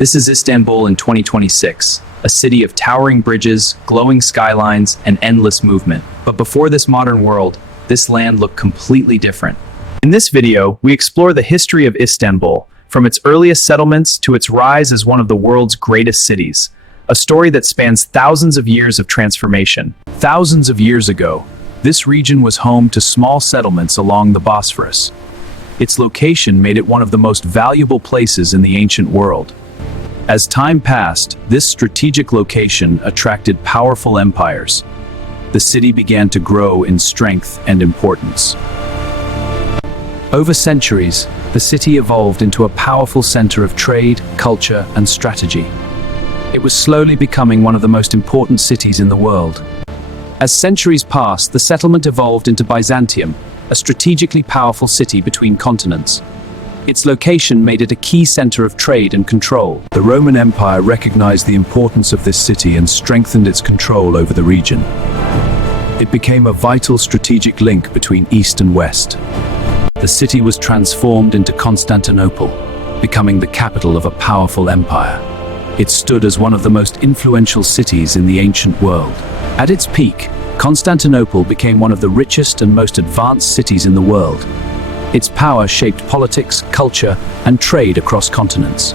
This is Istanbul in 2026, a city of towering bridges, glowing skylines, and endless movement. But before this modern world, this land looked completely different. In this video, we explore the history of Istanbul, from its earliest settlements to its rise as one of the world's greatest cities, a story that spans thousands of years of transformation. Thousands of years ago, this region was home to small settlements along the Bosphorus. Its location made it one of the most valuable places in the ancient world. As time passed, this strategic location attracted powerful empires. The city began to grow in strength and importance. Over centuries, the city evolved into a powerful center of trade, culture, and strategy. It was slowly becoming one of the most important cities in the world. As centuries passed, the settlement evolved into Byzantium, a strategically powerful city between continents. Its location made it a key center of trade and control. The Roman Empire recognized the importance of this city and strengthened its control over the region. It became a vital strategic link between East and West. The city was transformed into Constantinople, becoming the capital of a powerful empire. It stood as one of the most influential cities in the ancient world. At its peak, Constantinople became one of the richest and most advanced cities in the world. Its power shaped politics, culture, and trade across continents.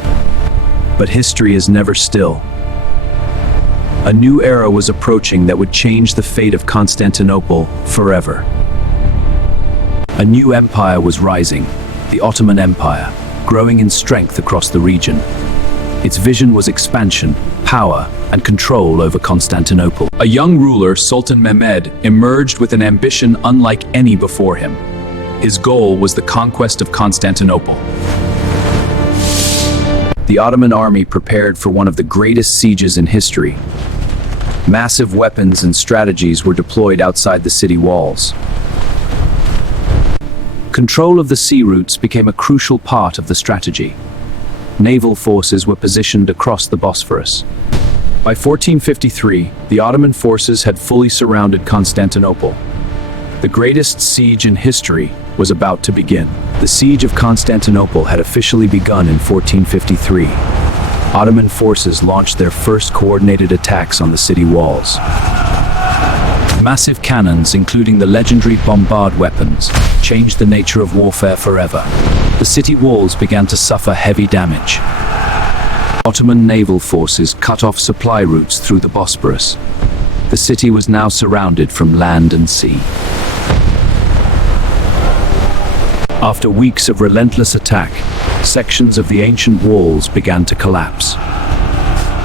But history is never still. A new era was approaching that would change the fate of Constantinople forever. A new empire was rising, the Ottoman Empire, growing in strength across the region. Its vision was expansion, power, and control over Constantinople. A young ruler, Sultan Mehmed, emerged with an ambition unlike any before him. His goal was the conquest of Constantinople. The Ottoman army prepared for one of the greatest sieges in history. Massive weapons and strategies were deployed outside the city walls. Control of the sea routes became a crucial part of the strategy. Naval forces were positioned across the Bosphorus. By 1453, the Ottoman forces had fully surrounded Constantinople. The greatest siege in history was about to begin. The siege of Constantinople had officially begun in 1453. Ottoman forces launched their first coordinated attacks on the city walls. Massive cannons, including the legendary bombard weapons, changed the nature of warfare forever. The city walls began to suffer heavy damage. Ottoman naval forces cut off supply routes through the Bosporus. The city was now surrounded from land and sea. After weeks of relentless attack, sections of the ancient walls began to collapse.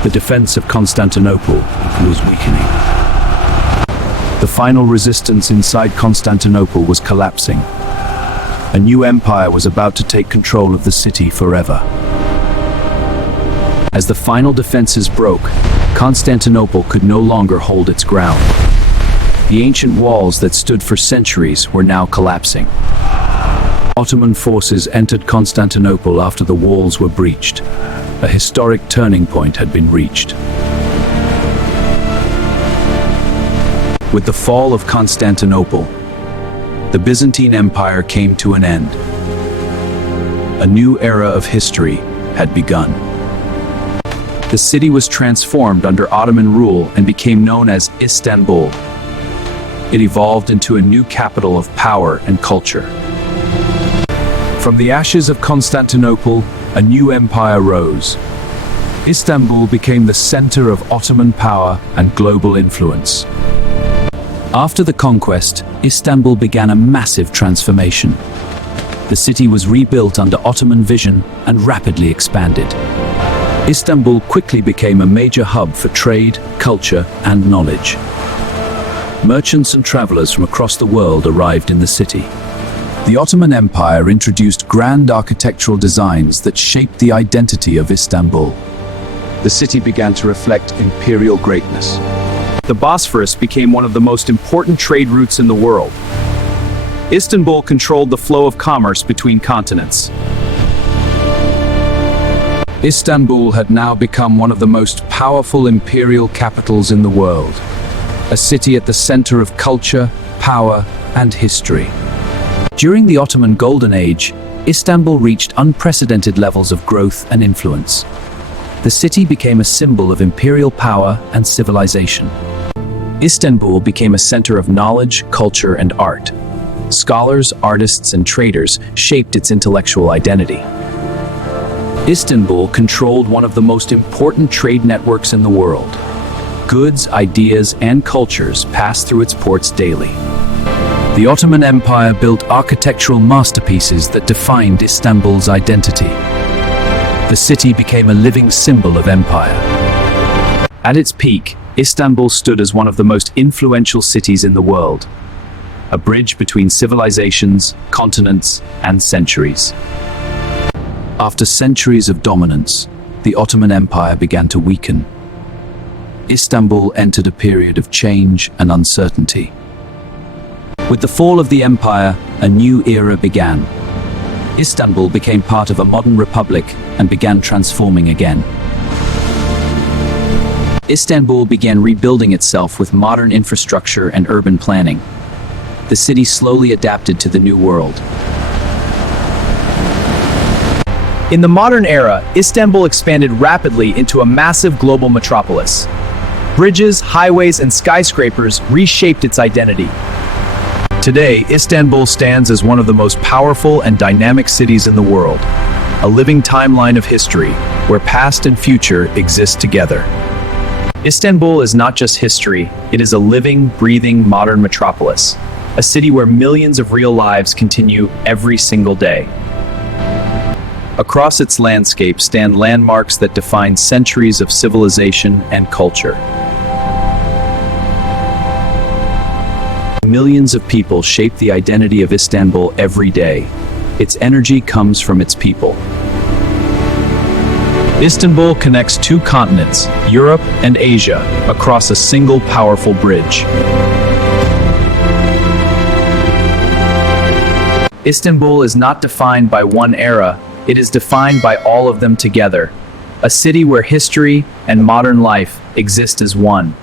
The defense of Constantinople was weakening. The final resistance inside Constantinople was collapsing. A new empire was about to take control of the city forever. As the final defenses broke, Constantinople could no longer hold its ground. The ancient walls that stood for centuries were now collapsing. Ottoman forces entered Constantinople after the walls were breached. A historic turning point had been reached. With the fall of Constantinople, the Byzantine Empire came to an end. A new era of history had begun. The city was transformed under Ottoman rule and became known as Istanbul. It evolved into a new capital of power and culture. From the ashes of Constantinople, a new empire rose. Istanbul became the center of Ottoman power and global influence. After the conquest, Istanbul began a massive transformation. The city was rebuilt under Ottoman vision and rapidly expanded. Istanbul quickly became a major hub for trade, culture, and knowledge. Merchants and travelers from across the world arrived in the city. The Ottoman Empire introduced grand architectural designs that shaped the identity of Istanbul. The city began to reflect imperial greatness. The Bosphorus became one of the most important trade routes in the world. Istanbul controlled the flow of commerce between continents. Istanbul had now become one of the most powerful imperial capitals in the world, a city at the center of culture, power, and history. During the Ottoman Golden Age, Istanbul reached unprecedented levels of growth and influence. The city became a symbol of imperial power and civilization. Istanbul became a center of knowledge, culture, and art. Scholars, artists, and traders shaped its intellectual identity. Istanbul controlled one of the most important trade networks in the world. Goods, ideas, and cultures passed through its ports daily. The Ottoman Empire built architectural masterpieces that defined Istanbul's identity. The city became a living symbol of empire. At its peak, Istanbul stood as one of the most influential cities in the world, a bridge between civilizations, continents, and centuries. After centuries of dominance, the Ottoman Empire began to weaken. Istanbul entered a period of change and uncertainty. With the fall of the empire, a new era began. Istanbul became part of a modern republic and began transforming again. Istanbul began rebuilding itself with modern infrastructure and urban planning. The city slowly adapted to the new world. In the modern era, Istanbul expanded rapidly into a massive global metropolis. Bridges, highways, and skyscrapers reshaped its identity. Today, Istanbul stands as one of the most powerful and dynamic cities in the world, a living timeline of history where past and future exist together. Istanbul is not just history, it is a living, breathing, modern metropolis, a city where millions of real lives continue every single day. Across its landscape stand landmarks that define centuries of civilization and culture. Millions of people shape the identity of Istanbul every day. Its energy comes from its people. Istanbul connects two continents, Europe and Asia, across a single powerful bridge. Istanbul is not defined by one era, it is defined by all of them together. A city where history and modern life exist as one.